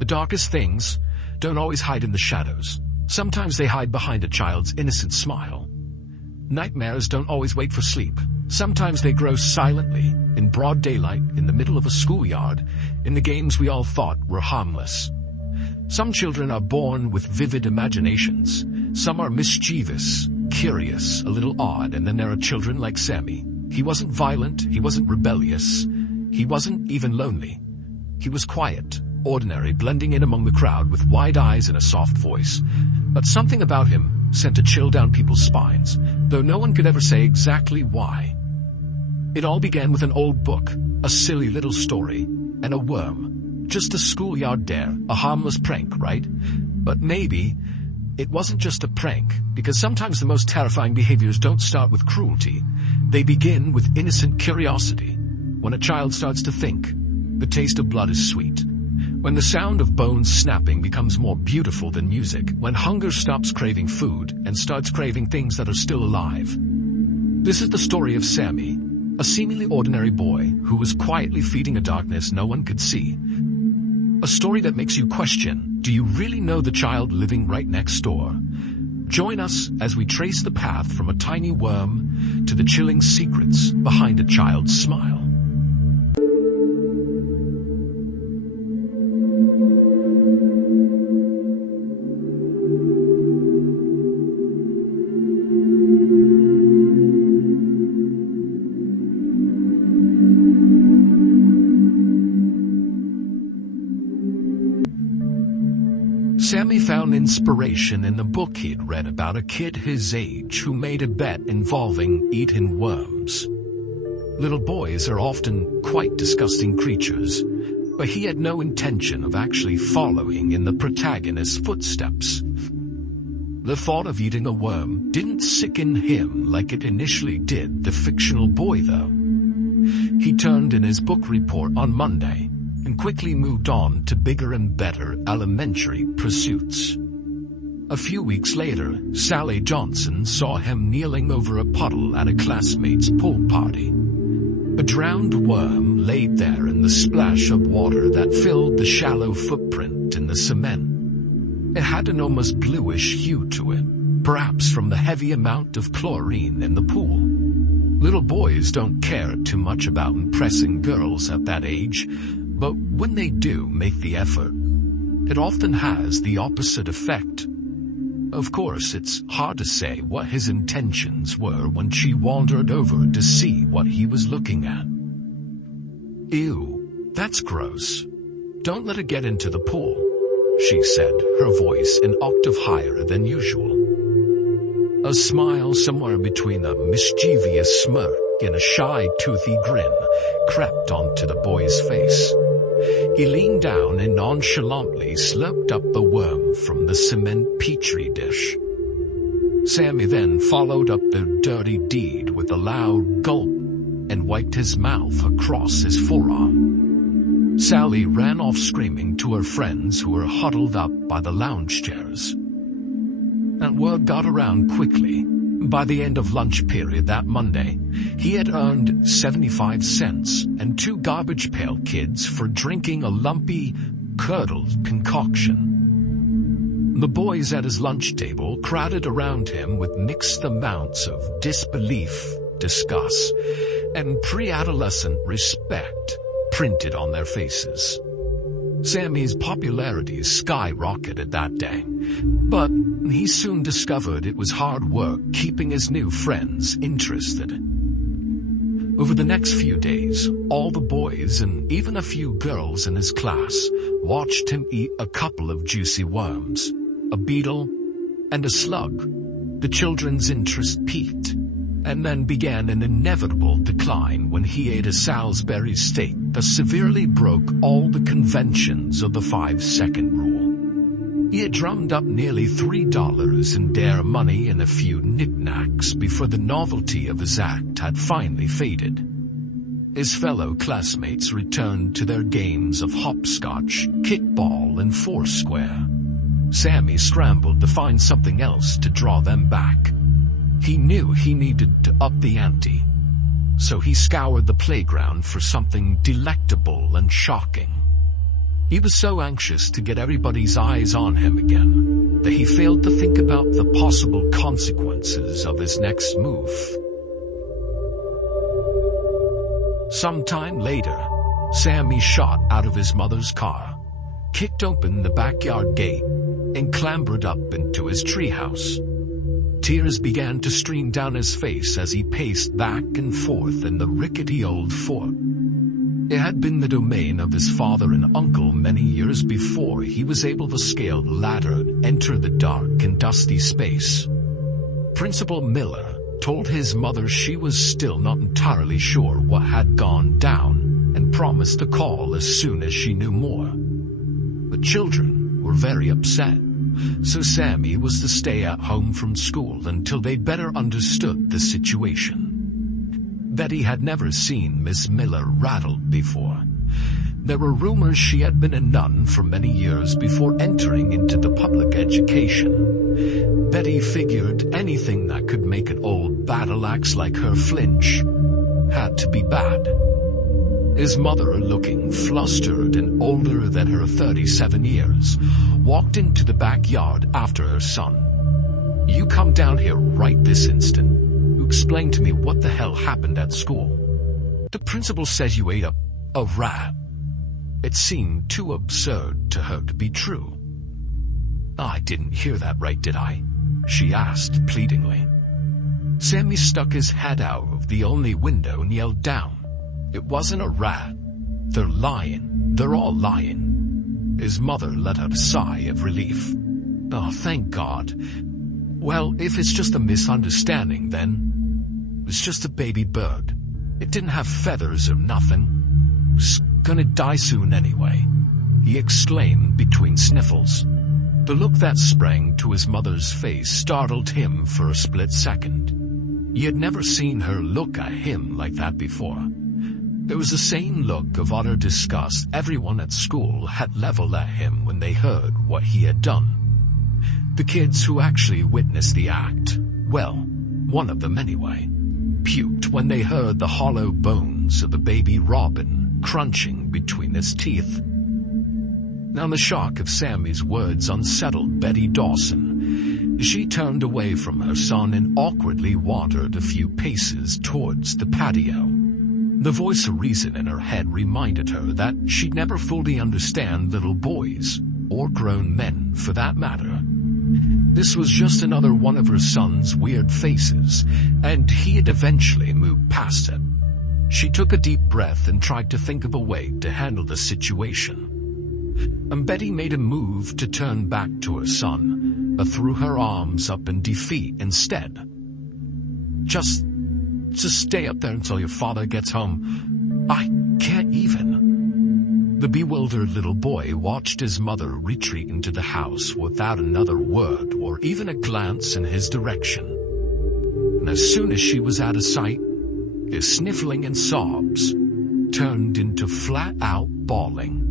The darkest things don't always hide in the shadows. Sometimes they hide behind a child's innocent smile. Nightmares don't always wait for sleep. Sometimes they grow silently, in broad daylight, in the middle of a schoolyard, in the games we all thought were harmless. Some children are born with vivid imaginations. Some are mischievous, curious, a little odd, and then there are children like Sammy. He wasn't violent, he wasn't rebellious, he wasn't even lonely. He was quiet, ordinary, blending in among the crowd with wide eyes and a soft voice. But something about him sent a chill down people's spines, though no one could ever say exactly why. It all began with an old book, a silly little story, and a worm. Just a schoolyard dare, a harmless prank, right? But maybe it wasn't just a prank, because sometimes the most terrifying behaviors don't start with cruelty. They begin with innocent curiosity. When a child starts to think, the taste of blood is sweet. When the sound of bones snapping becomes more beautiful than music. When hunger stops craving food and starts craving things that are still alive. This is the story of Sammy, a seemingly ordinary boy who was quietly feeding a darkness no one could see. A story that makes you question, do you really know the child living right next door? Join us as we trace the path from a tiny worm to the chilling secrets behind a child's smile. Sammy found inspiration in a book he'd read about a kid his age who made a bet involving eating worms. Little boys are often quite disgusting creatures, but he had no intention of actually following in the protagonist's footsteps. The thought of eating a worm didn't sicken him like it initially did the fictional boy, though. He turned in his book report on Monday and quickly moved on to bigger and better elementary pursuits. A few weeks later, Sally Johnson saw him kneeling over a puddle at a classmate's pool party. A drowned worm laid there in the splash of water that filled the shallow footprint in the cement. It had an almost bluish hue to it, perhaps from the heavy amount of chlorine in the pool. Little boys don't care too much about impressing girls at that age, but when they do make the effort, it often has the opposite effect. Of course, it's hard to say what his intentions were when she wandered over to see what he was looking at. "Ew, that's gross. Don't let her get into the pool," she said, her voice an octave higher than usual. A smile somewhere between a mischievous smirk and a shy, toothy grin crept onto the boy's face. He leaned down and nonchalantly slurped up the worm from the cement petri dish. Sammy then followed up the dirty deed with a loud gulp and wiped his mouth across his forearm. Sally ran off screaming to her friends who were huddled up by the lounge chairs. And word got around quickly. By the end of lunch period that Monday, he had earned 75 cents and 2 garbage pail kids for drinking a lumpy, curdled concoction. The boys at his lunch table crowded around him with mixed amounts of disbelief, disgust, and pre-adolescent respect printed on their faces. Sammy's popularity skyrocketed that day, but he soon discovered it was hard work keeping his new friends interested. Over the next few days, all the boys and even a few girls in his class watched him eat a couple of juicy worms, a beetle, and a slug. The children's interest peaked, and then began an inevitable decline when he ate a Salisbury steak that severely broke all the conventions of the 5-second rule. He had drummed up nearly $3 in dare money and a few knickknacks before the novelty of his act had finally faded. His fellow classmates returned to their games of hopscotch, kickball, and foursquare. Sammy scrambled to find something else to draw them back. He knew he needed to up the ante, so he scoured the playground for something delectable and shocking. He was so anxious to get everybody's eyes on him again that he failed to think about the possible consequences of his next move. Sometime later, Sammy shot out of his mother's car, kicked open the backyard gate, and clambered up into his treehouse. Tears began to stream down his face as he paced back and forth in the rickety old fort. It had been the domain of his father and uncle many years before he was able to scale the ladder and enter the dark and dusty space. Principal Miller told his mother she was still not entirely sure what had gone down and promised to call as soon as she knew more. The children were very upset, so Sammy was to stay at home from school until they better understood the situation. Betty had never seen Miss Miller rattled before. There were rumors she had been a nun for many years before entering into the public education. Betty figured anything that could make an old battle axe like her flinch had to be bad. His mother, looking flustered and older than her 37 years, walked into the backyard after her son. "You come down here right this instant. Explain to me what the hell happened at school. The principal says you ate a rat." It seemed too absurd to her to be true. "I didn't hear that right, did I?" she asked pleadingly. Sammy stuck his head out of the only window and yelled down, "It wasn't a rat. They're lying. They're all lying." His mother let out a sigh of relief. "Oh, thank God. Well, if it's just a misunderstanding, then it's just a baby bird. It didn't have feathers or nothing. It's gonna die soon anyway," he exclaimed between sniffles. The look that sprang to his mother's face startled him for a split second. He had never seen her look at him like that before. There was the same look of utter disgust everyone at school had leveled at him when they heard what he had done. The kids who actually witnessed the act, well, one of them anyway, puked when they heard the hollow bones of the baby robin crunching between its teeth. Now the shock of Sammy's words unsettled Betty Dawson. She turned away from her son and awkwardly wandered a few paces towards the patio. The voice of reason in her head reminded her that she'd never fully understand little boys, or grown men for that matter. This was just another one of her son's weird faces, and he had eventually moved past it. She took a deep breath and tried to think of a way to handle the situation. And Betty made a move to turn back to her son, but threw her arms up in defeat instead. Just stay up there until your father gets home. I can't even." The bewildered little boy watched his mother retreat into the house without another word or even a glance in his direction. And as soon as she was out of sight, his sniffling and sobs turned into flat-out bawling.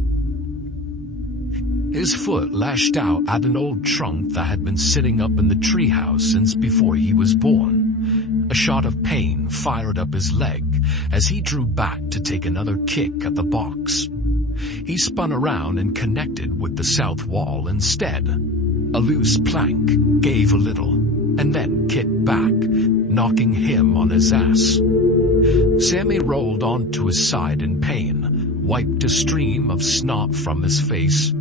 His foot lashed out at an old trunk that had been sitting up in the treehouse since before he was born. A shot of pain fired up his leg as he drew back to take another kick at the box. He spun around and connected with the south wall instead. A loose plank gave a little, and then kicked back, knocking him on his ass. Sammy rolled onto his side in pain, wiped a stream of snot from his face,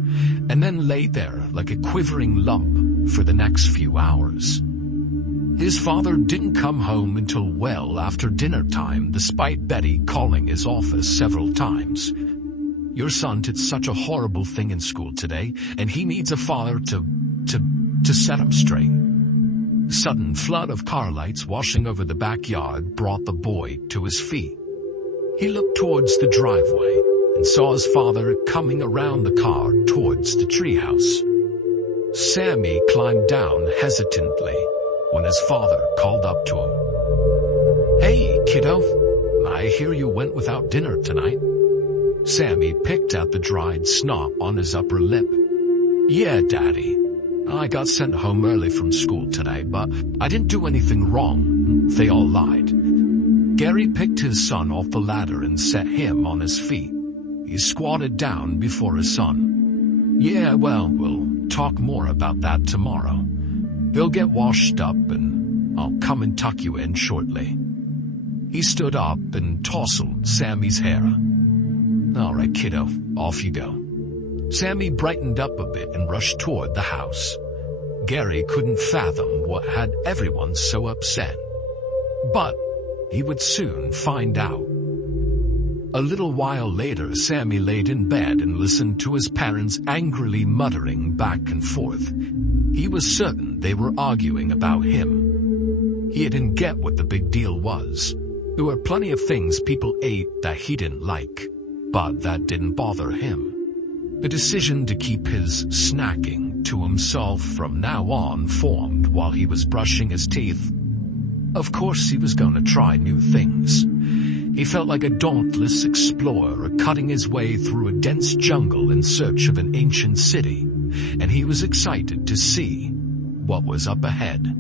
and then lay there like a quivering lump for the next few hours. His father didn't come home until well after dinner time, despite Betty calling his office several times. "Your son did such a horrible thing in school today, and he needs a father to set him straight." A sudden flood of car lights washing over the backyard brought the boy to his feet. He looked towards the driveway and saw his father coming around the car towards the treehouse. Sammy climbed down hesitantly when his father called up to him. "Hey, kiddo, I hear you went without dinner tonight." Sammy picked at the dried snot on his upper lip. "Yeah, Daddy. I got sent home early from school today, but I didn't do anything wrong. They all lied." Gary picked his son off the ladder and set him on his feet. He squatted down before his son. Yeah, well, we'll talk more about that tomorrow. They'll get washed up and I'll come and tuck you in shortly. He stood up and tousled Sammy's hair. All right, kiddo, off you go. Sammy brightened up a bit and rushed toward the house. Gary couldn't fathom what had everyone so upset. But he would soon find out. A little while later, Sammy laid in bed and listened to his parents angrily muttering back and forth. He was certain they were arguing about him. He didn't get what the big deal was. There were plenty of things people ate that he didn't like, but that didn't bother him. The decision to keep his snacking to himself from now on formed while he was brushing his teeth. Of course he was going to try new things. He felt like a dauntless explorer cutting his way through a dense jungle in search of an ancient city, and he was excited to see what was up ahead.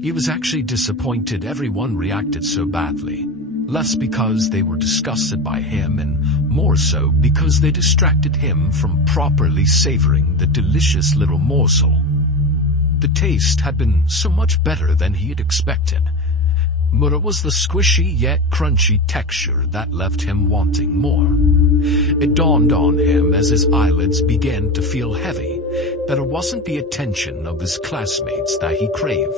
He was actually disappointed everyone reacted so badly, less because they were disgusted by him and more so because they distracted him from properly savoring the delicious little morsel. The taste had been so much better than he had expected, but it was the squishy yet crunchy texture that left him wanting more. It dawned on him as his eyelids began to feel heavy that it wasn't the attention of his classmates that he craved.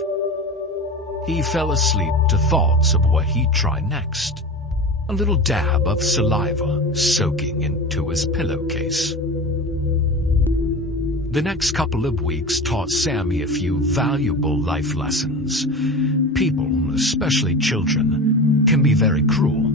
He fell asleep to thoughts of what he'd try next. A little dab of saliva soaking into his pillowcase. The next couple of weeks taught Sammy a few valuable life lessons. People, especially children, can be very cruel.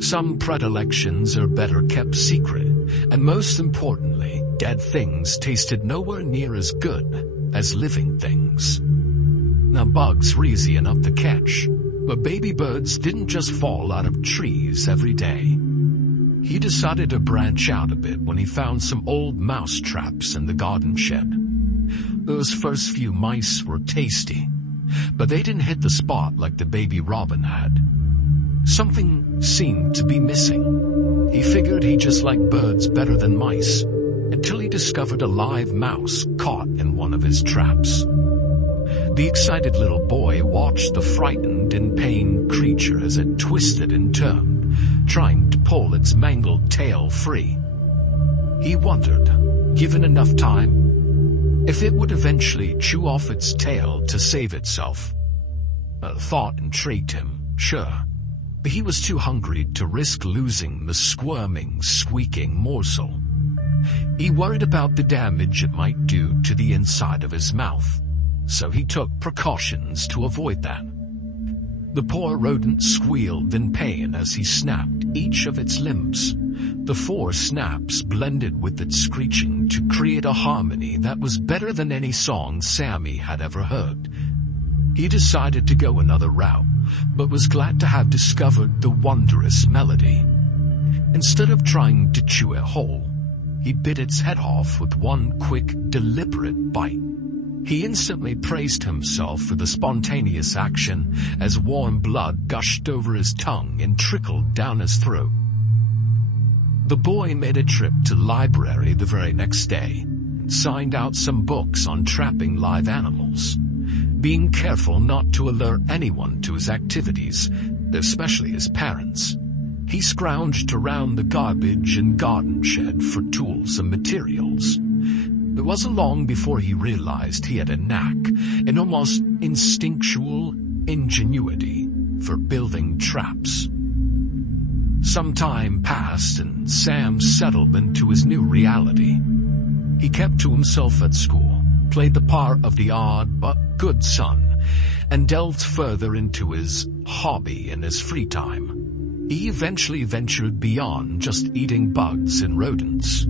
Some predilections are better kept secret, and most importantly, dead things tasted nowhere near as good as living things. Now bugs were easy enough to catch, but baby birds didn't just fall out of trees every day. He decided to branch out a bit when he found some old mouse traps in the garden shed. Those first few mice were tasty, but they didn't hit the spot like the baby robin had. Something seemed to be missing. He figured he just liked birds better than mice, until he discovered a live mouse caught in one of his traps. The excited little boy watched the frightened and pained creature as it twisted and turned, trying to pull its mangled tail free. He wondered, given enough time, if it would eventually chew off its tail to save itself. A thought intrigued him, sure, but he was too hungry to risk losing the squirming, squeaking morsel. He worried about the damage it might do to the inside of his mouth, so he took precautions to avoid that. The poor rodent squealed in pain as he snapped each of its limbs. The 4 snaps blended with its screeching to create a harmony that was better than any song Sammy had ever heard. He decided to go another route, but was glad to have discovered the wondrous melody. Instead of trying to chew it whole, he bit its head off with one quick, deliberate bite. He instantly praised himself for the spontaneous action as warm blood gushed over his tongue and trickled down his throat. The boy made a trip to the library the very next day and signed out some books on trapping live animals, being careful not to alert anyone to his activities, especially his parents. He scrounged around the garbage and garden shed for tools and materials. It wasn't long before he realized he had a knack, an almost instinctual ingenuity for building traps. Some time passed and Sam settled into his new reality. He kept to himself at school, played the part of the odd but good son, and delved further into his hobby in his free time. He eventually ventured beyond just eating bugs and rodents.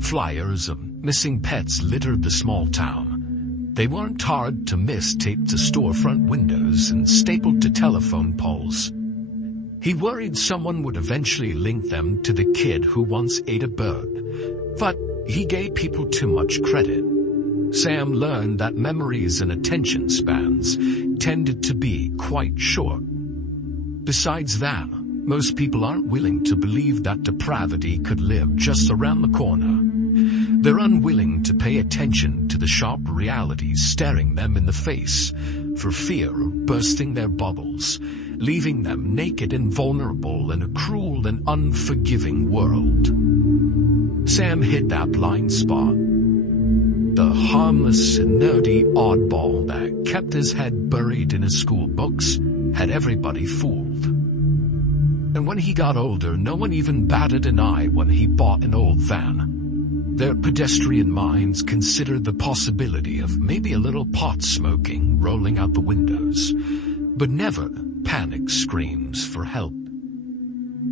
Flyers of missing pets littered the small town. They weren't hard to miss, taped to storefront windows and stapled to telephone poles. He worried someone would eventually link them to the kid who once ate a bird, but he gave people too much credit. Sam learned that memories and attention spans tended to be quite short. Besides that, most people aren't willing to believe that depravity could live just around the corner. They're unwilling to pay attention to the sharp realities staring them in the face for fear of bursting their bubbles, leaving them naked and vulnerable in a cruel and unforgiving world. Sam hit that blind spot. The harmless and nerdy oddball that kept his head buried in his school books had everybody fooled. And when he got older, no one even batted an eye when he bought an old van. Their pedestrian minds considered the possibility of maybe a little pot smoking rolling out the windows, but never panic screams for help.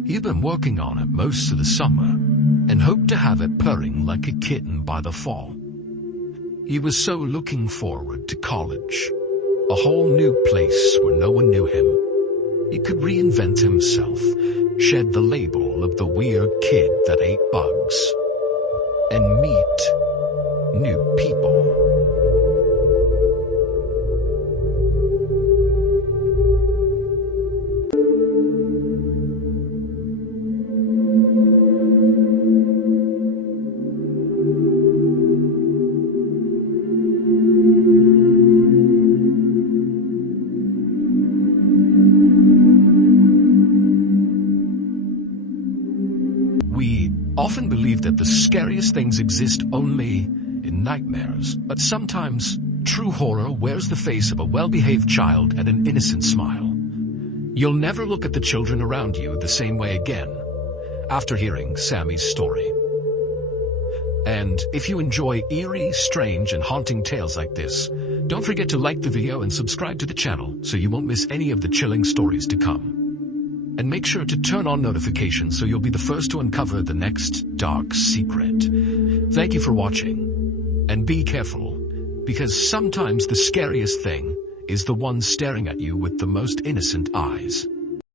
He'd been working on it most of the summer and hoped to have it purring like a kitten by the fall. He was so looking forward to college, a whole new place where no one knew him. He could reinvent himself, shed the label of the weird kid that ate bugs, and meet new people. We often believe that the scariest things exist only in nightmares, but sometimes true horror wears the face of a well-behaved child and an innocent smile. You'll never look at the children around you the same way again after hearing Sammy's story. And if you enjoy eerie, strange, and haunting tales like this, don't forget to like the video and subscribe to the channel so you won't miss any of the chilling stories to come. And make sure to turn on notifications so you'll be the first to uncover the next dark secret. Thank you for watching. And be careful, because sometimes the scariest thing is the one staring at you with the most innocent eyes.